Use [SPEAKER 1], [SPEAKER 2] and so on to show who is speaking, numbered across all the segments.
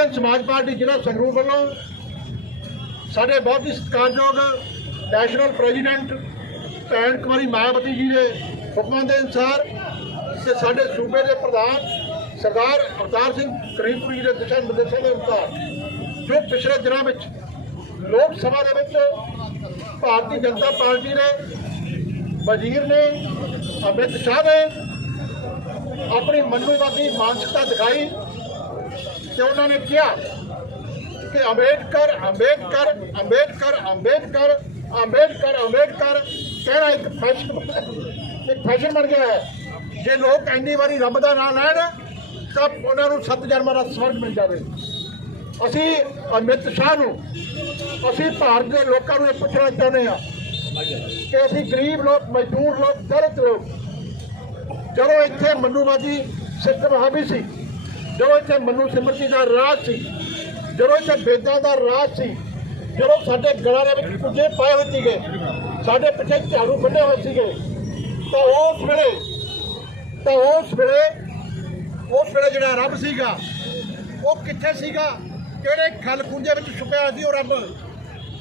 [SPEAKER 1] ਬਹੁਜਨ ਸਮਾਜ ਪਾਰਟੀ ਜ਼ਿਲ੍ਹਾ ਸੰਗਰੂਰ ਵੱਲੋਂ ਸਾਡੇ ਬਹੁਤ ਹੀ ਸਤਿਕਾਰਯੋਗ ਨੈਸ਼ਨਲ ਪ੍ਰੈਜ਼ੀਡੈਂਟ ਭੈਣ ਕੁਮਾਰੀ ਮਾਇਆਵਤੀ ਜੀ ਦੇ ਹੁਕਮਾਂ ਦੇ ਅਨੁਸਾਰ ਤੇ ਸਾਡੇ ਸੂਬੇ ਦੇ ਪ੍ਰਧਾਨ ਸਰਦਾਰ ਅਵਤਾਰ ਸਿੰਘ ਕਰੀਮਪੁਰੀ ਜੀ ਦੇ ਦਿਸ਼ਾ ਨਿਰਦੇਸ਼ਾਂ ਦੇ ਅਨੁਸਾਰ ਜੋ ਪਿਛਲੇ ਦਿਨਾਂ ਵਿੱਚ ਲੋਕ ਸਭਾ ਦੇ ਵਿੱਚ ਭਾਰਤੀ ਜਨਤਾ ਪਾਰਟੀ ਨੇ ਵਜ਼ੀਰ ਨੇ ਅਮਿਤ ਸ਼ਾਹ ਨੇ ਆਪਣੀ ਮਨੂਵਾਦੀ ਮਾਨਸਿਕਤਾ ਦਿਖਾਈ। ਤੇ ਉਹਨਾਂ ਨੇ ਕਿਹਾ ਕਿ ਅੰਬੇਡਕਰ ਅੰਬੇਡਕਰ ਅੰਬੇਡਕਰ ਅੰਬੇਡਕਰ ਅੰਬੇਡਕਰ ਅੰਬੇਡਕਰ ਕਹਿਣਾ ਇੱਕ ਫੈਸ਼ਨ ਇੱਕ ਫੈਸ਼ਨ ਬਣ ਗਿਆ ਹੈ। ਜੇ ਲੋਕ ਇੰਨੀ ਵਾਰੀ ਰੱਬ ਦਾ ਨਾਮ ਲੈਣ, ਤਾਂ ਉਹਨਾਂ ਨੂੰ ਸੱਤ ਜਨਮਾਂ ਦਾ ਸਵਰਗ ਮਿਲ ਜਾਵੇ। ਅਸੀਂ ਅਮਿਤ ਸ਼ਾਹ ਨੂੰ, ਅਸੀਂ ਭਾਰਤ ਦੇ ਲੋਕਾਂ ਨੂੰ ਇਹ ਪੁੱਛਣਾ ਚਾਹੁੰਦੇ ਹਾਂ ਕਿ ਅਸੀਂ ਗਰੀਬ ਲੋਕ, ਮਜ਼ਦੂਰ ਲੋਕ, ਦਲਿਤ ਲੋਕ, ਜਦੋਂ ਇੱਥੇ ਮਨੂਵਾਦੀ ਸਿਸਟਮ ਹਾਵੀ ਸੀ ਜਦੋਂ ਇੱਥੇ ਮਨੂ ਸਿਮਰਤੀ ਦਾ ਰਾਜ ਸੀ, ਜਦੋਂ ਇੱਥੇ ਬੇਦਾਂ ਦਾ ਰਾਜ ਸੀ, ਜਦੋਂ ਸਾਡੇ ਗਲਾਂ ਦੇ ਵਿੱਚ ਕੁਝੇ ਪਾਏ ਹੋਏ ਸੀਗੇ, ਸਾਡੇ ਪਿੱਛੇ ਝਾੜੂ ਬੰਨੇ ਹੋਏ ਸੀਗੇ, ਤਾਂ ਉਸ ਵੇਲੇ, ਤਾਂ ਉਸ ਵੇਲੇ ਉਸ ਵੇਲੇ ਜਿਹੜਾ ਰੱਬ ਸੀਗਾ, ਉਹ ਕਿੱਥੇ ਸੀਗਾ? ਕਿਹੜੇ ਖਲ ਖੁੰਝੇ ਵਿੱਚ ਛੁਪਿਆ ਸੀ ਉਹ ਰੱਬ?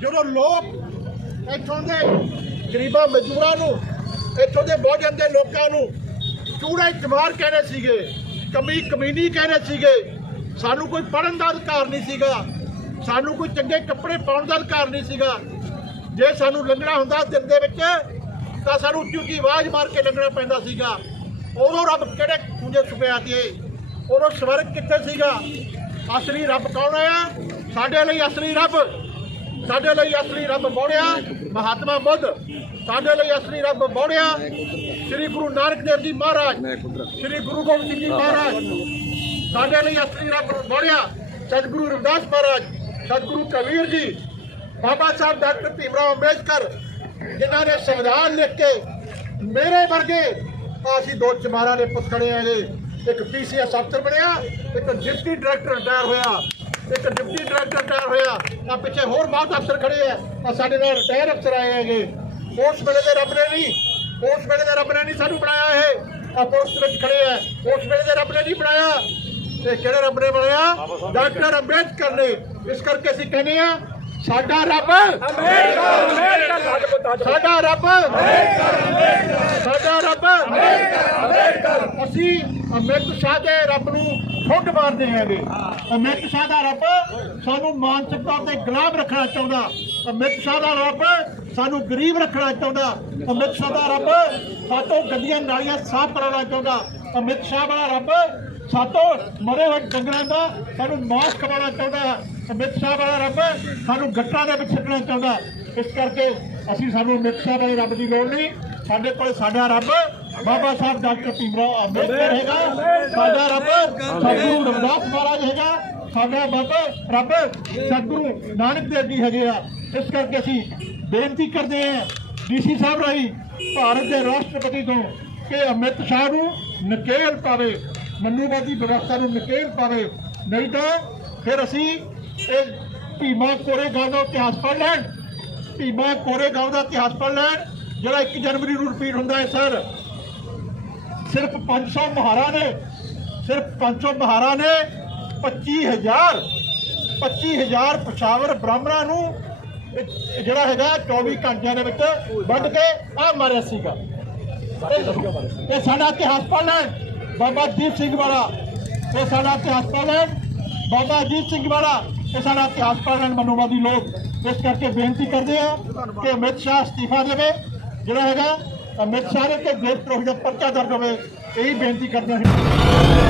[SPEAKER 1] ਜਦੋਂ ਲੋਕ ਇੱਥੋਂ ਦੇ ਗਰੀਬਾਂ ਮਜ਼ਦੂਰਾਂ ਨੂੰ, ਇੱਥੋਂ ਦੇ ਬਹੁਜਨ ਦੇ ਲੋਕਾਂ ਨੂੰ ਚੂੜੇ ਚਮਾਰ ਕਹਿੰਦੇ ਸੀਗੇ ਕਮੀ ਕਮੀਨੀ ਕਹਿ ਰਹੇ ਸੀਗੇ। ਸਾਨੂੰ ਕੋਈ ਪੜਨ ਦਾ ਅਧਿਕਾਰ ਨਹੀਂ ਸੀਗਾ। ਸਾਨੂੰ ਕੋਈ ਚੰਗੇ ਕੱਪੜੇ ਪਾਉਣ ਦਾ ਅਧਿਕਾਰ ਨਹੀਂ ਸੀਗਾ। ਜੇ ਸਾਨੂੰ ਲੰਘਣਾ ਹੁੰਦਾ ਦਿਨ ਦੇ ਵਿੱਚ, ਤਾਂ ਸਾਨੂੰ ਉੱਚੀ ਉੱਚੀ ਆਵਾਜ਼ ਮਾਰ ਕੇ ਲੰਘਣਾ ਪੈਂਦਾ ਸੀਗਾ। ਉਦੋਂ ਰੱਬ ਕਿਹੜੇ ਖੁੰਝੇ ਛੁਪਿਆ ਸੀ ਉਦੋਂ ਸਵਰਗ ਕਿੱਥੇ ਸੀਗਾ? ਅਸਲੀ ਰੱਬ ਕੌਣ ਆ ਸਾਡੇ ਲਈ ਅਸਲੀ ਰੱਬ। ਸਾਡੇ ਲਈ ਅਸਲੀ ਰੱਬ ਬੋੜਿਆ ਮਹਾਤਮਾ ਬੁੱਧ। ਸਾਡੇ ਲਈ ਅਸਲੀ ਰੱਬ ਬੋੜਿਆ ਸ੍ਰੀ ਗੁਰੂ ਨਾਨਕ ਦੇਵ ਜੀ ਮਹਾਰਾਜ, ਸ੍ਰੀ ਗੁਰੂ ਗੋਬਿੰਦ ਸਿੰਘ ਜੀ ਮਹਾਰਾਜ, ਸਾਡੇ ਲਈ ਅਸਲੀ ਰੱਬ ਬੋੜਿਆ ਸਤਿਗੁਰੂ ਰਵਿਦਾਸ ਮਹਾਰਾਜ, ਸਤਿਗੁਰੂ ਕਬੀਰ ਜੀ, ਬਾਬਾ ਸਾਹਿਬ ਡਾਕਟਰ ਭੀਮਰਾਓ ਅੰਬੇਦਕਰ ਜਿਨ੍ਹਾਂ ਨੇ ਸੰਵਿਧਾਨ ਲਿਖ ਕੇ ਮੇਰੇ ਵਰਗੇ ਅਸੀਂ ਦੋ ਚਮਾਰਾਂ ਦੇ ਪੁੱਤ ਖੜੇ ਹੈਗੇ ਇੱਕ ਪੀਸੀਐਸ ਅਫਸਰ ਬਣਿਆ, ਇੱਕ ਡਿਪਟੀ ਡਾਇਰੈਕਟਰ ਰਿਟਾਇਰ ਹੋਇਆ। ਇੱਕ ਡਿਪਟੀ ਡਾਇਰੈਕਟਰ ਰਿਟਾਇਰ ਹੋਇਆ ਆ ਪਿੱਛੇ ਹੋਰ ਬਹੁਤ ਅਫਸਰ ਖੜੇ ਆ ਆ ਸਾਡੇ ਨਾਲ ਰਿਟਾਇਰ ਅਫਸਰ ਆਏ ਹੈਗੇ। ਉਸ ਵੇਲੇ ਦੇ ਰੱਬ ਨੇ ਨਹੀਂ ਉਸ ਵੇਲੇ ਦੇ ਰੱਬ ਨੇ ਨਹੀਂ ਸਾਨੂੰ ਬਣਾਇਆ ਇਹ। ਆ ਪੁਲਿਸ ਵਿੱਚ ਖੜੇ ਆ ਉਸ ਵੇਲੇ ਦੇ ਰੱਬ ਨੇ ਨਹੀਂ ਬਣਾਇਆ। ਤੇ ਕਿਹੜੇ ਰੱਬ ਨੇ ਬਣਾਇਆ? ਡਾਕਟਰ ਅੰਬੇਦਕਰ ਨੇ। ਇਸ ਕਰਕੇ ਅਸੀਂ ਕਹਿੰਦੇ ਆ ਸਾਡਾ ਰੱਬ ਸਾਡਾ ਰੱਬ ਸਾਡਾ ਰੱਬ ਅਸੀਂ ਅਮਿਤ ਸ਼ਾਹ ਦੇ ਰੱਬ ਨੂੰ ਠੁੱਡ ਮਾਰਦੇ ਹੈਗੇ। ਅਮਿਤ ਸ਼ਾਹ ਦਾ ਰੱਬ ਸਾਨੂੰ ਮਾਨਸਿਕ ਤੌਰ ਤੇ ਗੁਲਾਮ ਰੱਖਣਾ ਚਾਹੁੰਦਾ। ਅਮਿਤ ਸ਼ਾਹ ਦਾ ਰੱਬ ਸਾਨੂੰ ਗਰੀਬ ਰੱਖਣਾ ਚਾਹੁੰਦਾ। ਅਮਿਤ ਸ਼ਾਹ ਦਾ ਰੱਬ ਸਾਤੋਂ ਗੰਦੀਆਂ ਨਾਲੀਆਂ ਸਾਫ਼ ਕਰਾਉਣਾ ਚਾਹੁੰਦਾ। ਅਮਿਤ ਸ਼ਾਹ ਵਾਲਾ ਰੱਬ ਸਾਤੋਂ ਮਰੇ ਹੋਏ ਡੰਗਰਾਂ ਦਾ ਸਾਨੂੰ ਮਾਸ ਖਵਾਉਣਾ ਚਾਹੁੰਦਾ। ਹੈ। ਅਮਿਤ ਸ਼ਾਹ ਵਾਲਾ ਰੱਬ ਸਾਨੂੰ ਗੱਟਾਂ ਦੇ ਵਿੱਚ ਛੱਡਣਾ ਚਾਹੁੰਦਾ। ਇਸ ਕਰਕੇ ਅਸੀਂ ਸਾਨੂੰ ਅਮਿਤ ਸ਼ਾਹ ਵਾਲੇ ਰੱਬ ਦੀ ਲੋੜ ਨਹੀਂ। ਸਾਡੇ ਕੋਲ ਸਾਡਾ ਰੱਬ ਬਾਬਾ ਸਾਹਿਬ ਡਾਕਟਰ ਭੀਮਰਾਓ ਅੰਬੇਦਕਰ ਹੈਗਾ। ਸਾਡਾ ਰੱਬ, ਸਤਿਗੁਰੂ ਰਵਿਦਾਸ ਮਹਾਰਾਜ ਹੈਗਾ। ਸਾਡਾ ਬਾਬਾ, ਰੱਬ, ਸਤਿਗੁਰੂ ਨਾਨਕ ਦੇਵ ਜੀ ਹੈਗੇ ਆ। ਇਸ ਕਰਕੇ ਅਸੀਂ ਬੇਨਤੀ ਕਰਦੇ ਹਾਂ ਡੀਸੀ ਸਾਹਿਬ ਰਾਹੀਂ ਭਾਰਤ ਦੇ ਰਾਸ਼ਟਰਪਤੀ ਤੋਂ ਕਿ ਅਮਿਤ ਸ਼ਾਹ ਨੂੰ ਨਕੇਲ ਪਾਵੇ, ਮਨੂਵਾਦੀ ਵਿਵਸਥਾ ਨੂੰ ਨਕੇਲ ਪਾਵੇ। ਨਹੀਂ ਤਾਂ ਫਿਰ ਅਸੀਂ ਇਹ ਭੀਮਾ ਕੋਰੇਗਾਂਵ ਦਾ ਇਤਿਹਾਸ ਪੜ੍ਹ ਲੈਣ। ਭੀਮਾ ਕੋਰੇਗਾਂਵ ਦਾ ਇਤਿਹਾਸ ਪੜ੍ਹ ਲੈਣ। ਜਿਹੜਾ 1 ਜਨਵਰੀ ਨੂੰ ਰਿਪੀਟ ਹੁੰਦਾ ਹੈ, ਸਰ। ਸਿਰਫ 500 ਮਹਾਰਾ ਨੇ, ਸਿਰਫ 500 ਮਹਾਰਾ ਨੇ 25000 25000 ਪਸ਼ਾਵਰ ਬ੍ਰਾਹਮਣਾਂ ਨੂੰ ਜਿਹੜਾ ਹੈਗਾ 24 ਘੰਟਿਆਂ ਦੇ ਵਿੱਚ ਵੱਢ ਕੇ ਆ ਮਾਰਿਆ ਸੀਗਾ। ਇਹ ਸਾਡਾ ਇਤਿਹਾਸ ਪੜ੍ਹ ਬਾਬਾ ਦੀਪ ਸਿੰਘ ਵਾਲਾ। ਇਹ ਸਾਡਾ ਇਤਿਹਾਸ ਪੜ੍ਹ ਲੈਣ, ਬਾਬਾ ਅਜੀਤ ਸਿੰਘ ਵਾਲਾ। ਇਹ ਸਾਡਾ ਇਤਿਹਾਸ ਪੜ੍ਹ ਮਨੋਵਾਦੀ ਲੋਕ। ਇਸ ਕਰਕੇ ਬੇਨਤੀ ਕਰਦੇ ਆ ਕਿ ਅਮਿਤ ਸ਼ਾਹ ਅਸਤੀਫਾ ਦੇਵੇ। ਜਿਹੜਾ ਹੈਗਾ ਅਮਿਤ ਸ਼ਾਹ ਦੇ ਤੇ ਦਾ ਪਰਚਾ ਦਰਜ ਹੋਵੇ ਇਹੀ ਬੇਨਤੀ ਕਰਦੇ ਹਾਂ।